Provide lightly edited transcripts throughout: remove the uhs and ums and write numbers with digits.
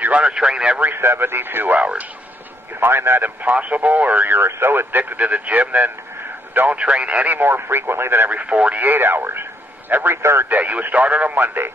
you're going to train every 72 hours. You find that impossible or you're so addicted to the gym, then don't train any more frequently than every 48 hours. Every third day. You would start on a Monday.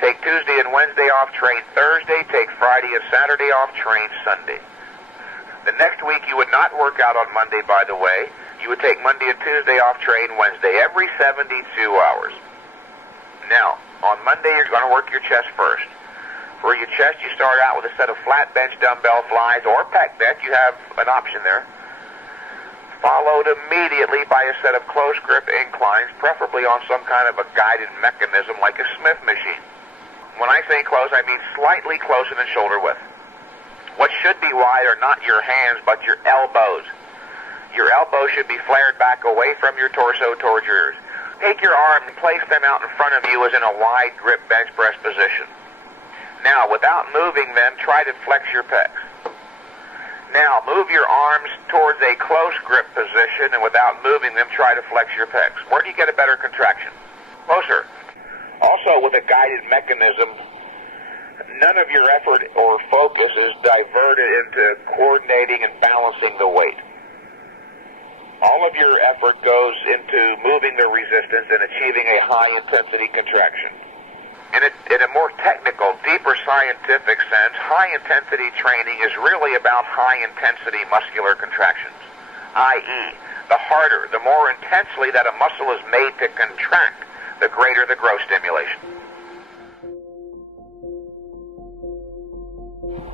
Take Tuesday and Wednesday off, train Thursday. Take Friday and Saturday off, train Sunday. The next week you would not work out on Monday, by the way. You would take Monday and Tuesday off, train Wednesday, every 72 hours. Now, on Monday you're going to work your chest first. For your chest, you start out with a set of flat bench dumbbell flies or pec deck. You have an option there. Followed immediately by a set of close grip inclines, preferably on some kind of a guided mechanism like a Smith machine. When I say close, I mean slightly closer than shoulder width. What should be wide are not your hands, but your elbows. Your elbows should be flared back away from your torso towards yours. Take your arms and place them out in front of you as in a wide grip bench press position. Now, without moving them, try to flex your pecs. Now, move your arms towards a close grip position, and without moving them, try to flex your pecs. Where do you get a better contraction? Closer. Also, with a guided mechanism, none of your effort or focus is diverted into coordinating and balancing the weight. All of your effort goes into moving the resistance and achieving a high-intensity contraction. In a more technical, deeper scientific sense, high-intensity training is really about high-intensity muscular contractions, i.e., the harder, the more intensely that a muscle is made to contract, the greater the growth stimulation.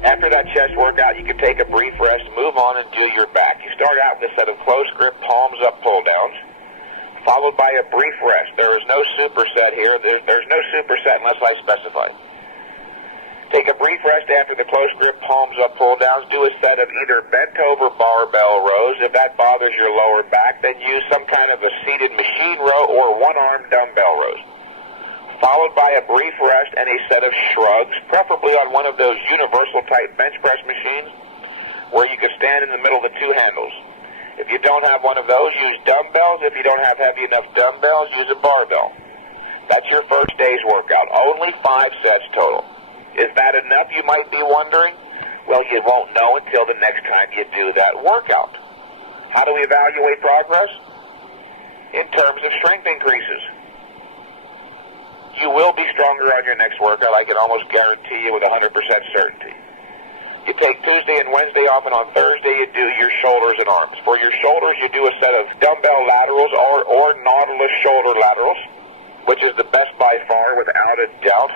After that chest workout, you can take a brief rest, move on, and do your back. You start out with a set of close grip, palms up, pull downs, followed by a brief rest. There is no superset here. There's no superset unless I specify. Take a brief rest after the close grip, palms up, pull downs. Do a set of either bent over barbell rows. If that bothers your lower back, then use some kind of a seated machine row or one-arm dumbbell rows. Followed by a brief rest and a set of shrugs, preferably on one of those universal type bench press machines where you can stand in the middle of the two handles. If you don't have one of those, use dumbbells. If you don't have heavy enough dumbbells, use a barbell. That's your first day's workout. Only 5 sets total. Is that enough, you might be wondering? Well, you won't know until the next time you do that workout. How do we evaluate progress? In terms of strength increases. You will be stronger on your next workout, I can almost guarantee you with 100% certainty. You take Tuesday and Wednesday off, and on Thursday you do your shoulders and arms. For your shoulders, you do a set of dumbbell laterals or Nautilus shoulder laterals, which is the best by far without a doubt.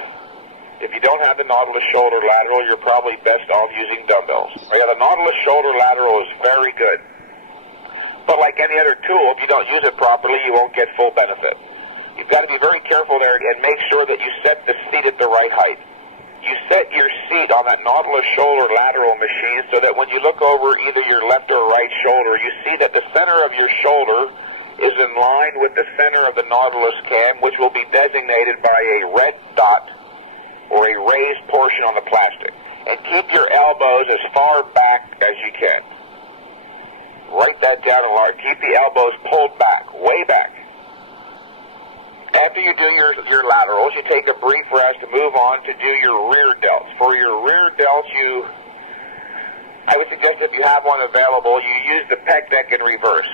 If you don't have the Nautilus shoulder lateral, you're probably best off using dumbbells. The Nautilus shoulder lateral is very good. But like any other tool, if you don't use it properly, you won't get full benefit. You've got to be very careful there and make sure that you set the seat at the right height. You set your seat on that Nautilus shoulder lateral machine so that when you look over either your left or right shoulder, you see that the center of your shoulder is in line with the center of the Nautilus cam, which will be designated by a red dot or a raised portion on the plastic. And keep your elbows as far back as you can. Write that down in large. Keep the elbows pulled back, way back. After you do your laterals, you take a brief rest to move on to do your rear delts. For your rear delts, I would suggest if you have one available, you use the pec deck in reverse.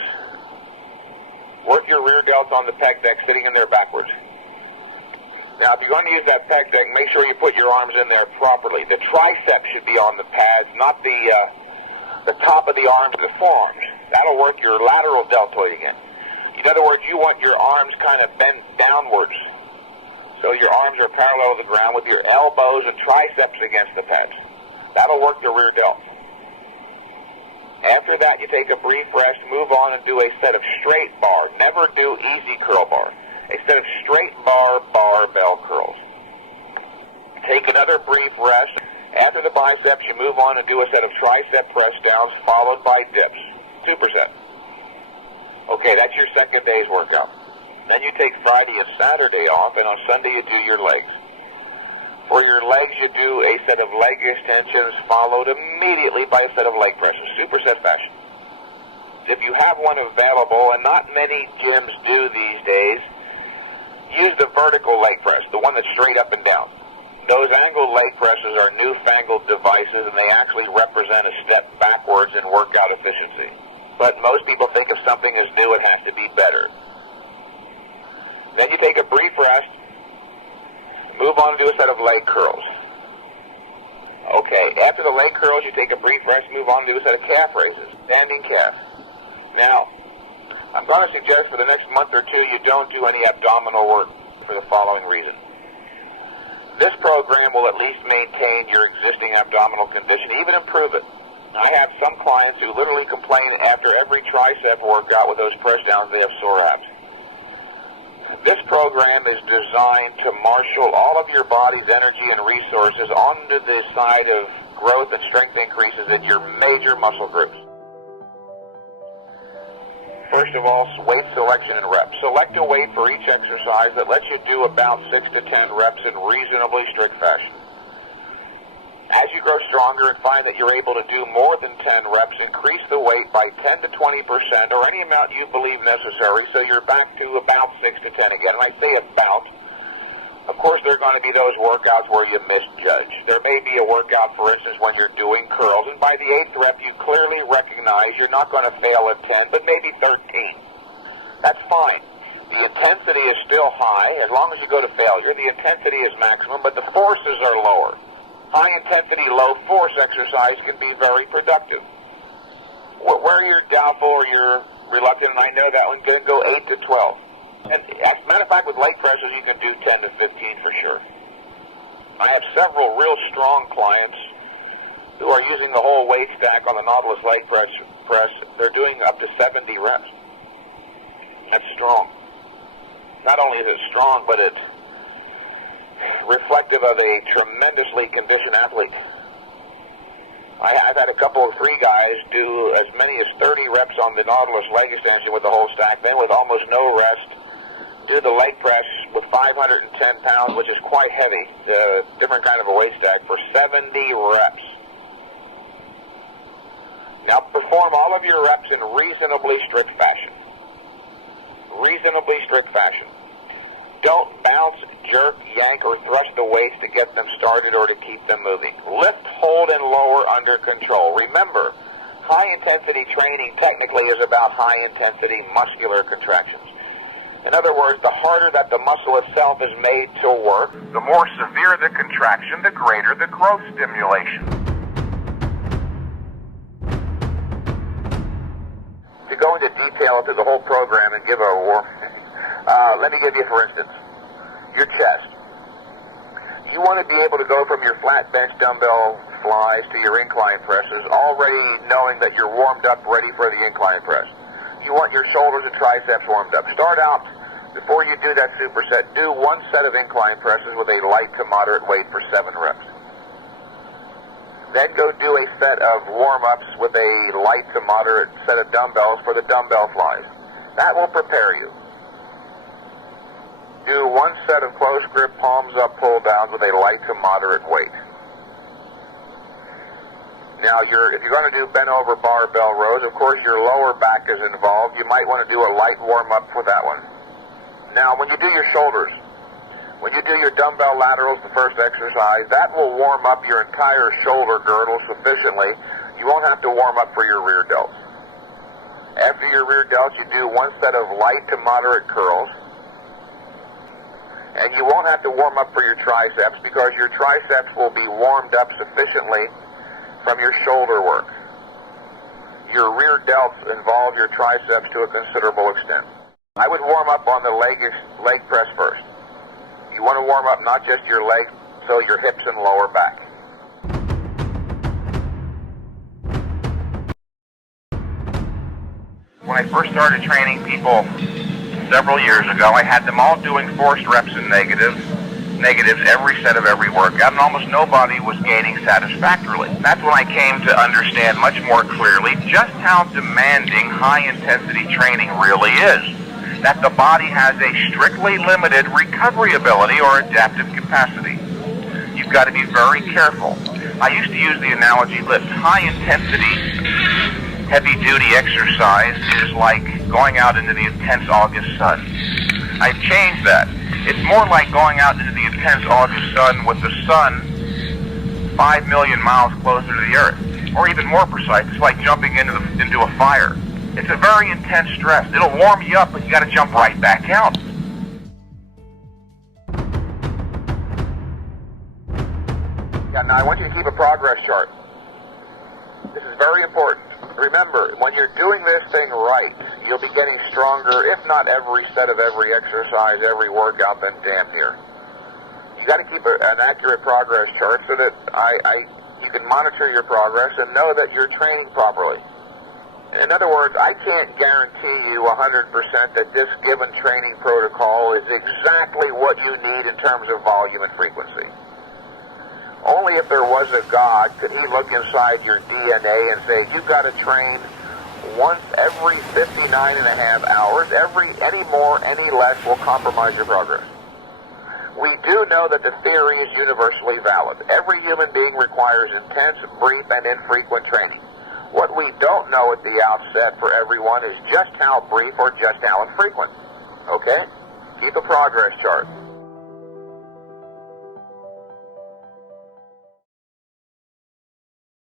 Work your rear delts on the pec deck, sitting in there backwards. Now, if you're going to use that pec deck, make sure you put your arms in there properly. The triceps should be on the pads, not the top of the arms or the forearms. That'll work your lateral deltoid again. In other words, you want your arms kind of bent downwards. So your arms are parallel to the ground with your elbows and triceps against the pads. That'll work your rear delt. After that, you take a brief rest, move on and do a set of straight bar. Never do easy curl bar. A set of straight bar barbell curls. Take another brief rest. After the biceps, you move on and do a set of tricep press downs followed by dips. 2%. Okay, that's your second day's workout. Then you take Friday and Saturday off, and on Sunday you do your legs. For your legs, you do a set of leg extensions followed immediately by a set of leg presses, superset fashion. If you have one available, and not many gyms do these days, use the vertical leg press, the one that's straight up and down. Those angled leg presses are newfangled devices, and they actually represent a step backwards in workout efficiency. But most people think if something is new, it has to be better. Then you take a brief rest, move on to do a set of leg curls. Okay, after the leg curls, you take a brief rest, move on to do a set of calf raises, standing calf. Now, I'm going to suggest for the next month or two you don't do any abdominal work for the following reason. This program will at least maintain your existing abdominal condition, even improve it. I have some clients who literally complain after every tricep workout with those press downs they have sore abs. This program is designed to marshal all of your body's energy and resources onto the side of growth and strength increases in your major muscle groups. First of all, weight selection and reps. Select a weight for each exercise that lets you do about 6 to 10 reps in reasonably strict fashion. As you grow stronger and find that you're able to do more than 10 reps, increase the weight by 10 to 20% or any amount you believe necessary so you're back to about 6 to 10 again. And I say about. Of course, there are going to be those workouts where you misjudge. There may be a workout, for instance, when you're doing curls, and by the 8th rep, you clearly recognize you're not going to fail at 10, but maybe 13. That's fine. The intensity is still high. As long as you go to failure, the intensity is maximum, but the forces are lower. High-intensity, low-force exercise can be very productive. Where you're doubtful or you're reluctant, and I know that one, then go 8 to 12. And as a matter of fact, with leg presses, you can do 10 to 15 for sure. I have several real strong clients who are using the whole weight stack on the Nautilus leg press. They're doing up to 70 reps. That's strong. Not only is it strong, but it's reflective of a tremendously conditioned athlete. I've had a couple of free guys do as many as 30 reps on the Nautilus leg extension with the whole stack, then with almost no rest, do the leg press with 510 pounds, which is quite heavy, a different kind of a weight stack, for 70 reps. Now perform all of your reps in reasonably strict fashion. Reasonably strict fashion. Don't bounce, jerk, yank, or thrust the weights to get them started or to keep them moving. Lift, hold, and lower under control. Remember, high-intensity training technically is about high-intensity muscular contractions. In other words, the harder that the muscle itself is made to work, the more severe the contraction, the greater the growth stimulation. To go into detail through the whole program and give a let me give you, for instance, your chest. You want to be able to go from your flat bench dumbbell flies to your incline presses already knowing that you're warmed up, ready for the incline press. You want your shoulders and triceps warmed up. Start out, before you do that superset, do one set of incline presses with a light to moderate weight for 7 reps. Then go do a set of warm-ups with a light to moderate set of dumbbells for the dumbbell flies. That will prepare you. Do one set of close grip palms up pull downs with a light to moderate weight. Now, if you're going to do bent over barbell rows, of course your lower back is involved. You might want to do a light warm up for that one. Now, when you do your shoulders, when you do your dumbbell laterals, the first exercise, that will warm up your entire shoulder girdle sufficiently. You won't have to warm up for your rear delts. After your rear delts, you do one set of light to moderate curls. And you won't have to warm up for your triceps because your triceps will be warmed up sufficiently from your shoulder work. Your rear delts involve your triceps to a considerable extent. I would warm up on the leg press first. You want to warm up not just your leg, so your hips and lower back. When I first started training people several years ago, I had them all doing forced reps and negatives every set of every workout, and almost nobody was gaining satisfactorily. That's when I came to understand much more clearly just how demanding high-intensity training really is. That the body has a strictly limited recovery ability or adaptive capacity. You've got to be very careful. I used to use the analogy that high-intensity, heavy-duty exercise is like going out into the intense August sun. I've changed that. It's more like going out into the intense August sun with the sun 5 million miles closer to the Earth. Or even more precise, it's like jumping into a fire. It's a very intense stress. It'll warm you up, but you got to jump right back out. Yeah, now I want you to keep a progress chart. This is very important. Remember, when you're doing this thing right, you'll be getting stronger, if not every set of every exercise, every workout, then damn near. You got to keep an accurate progress chart so that you can monitor your progress and know that you're training properly. In other words, I can't guarantee you 100% that this given training protocol is exactly what you need in terms of volume and frequency. Only if there was a God could he look inside your DNA and say, you've got to train once every 59 and a half hours. Any more, any less will compromise your progress. We do know that the theory is universally valid. Every human being requires intense, brief, and infrequent training. What we don't know at the outset for everyone is just how brief or just how infrequent. Okay? Keep a progress chart.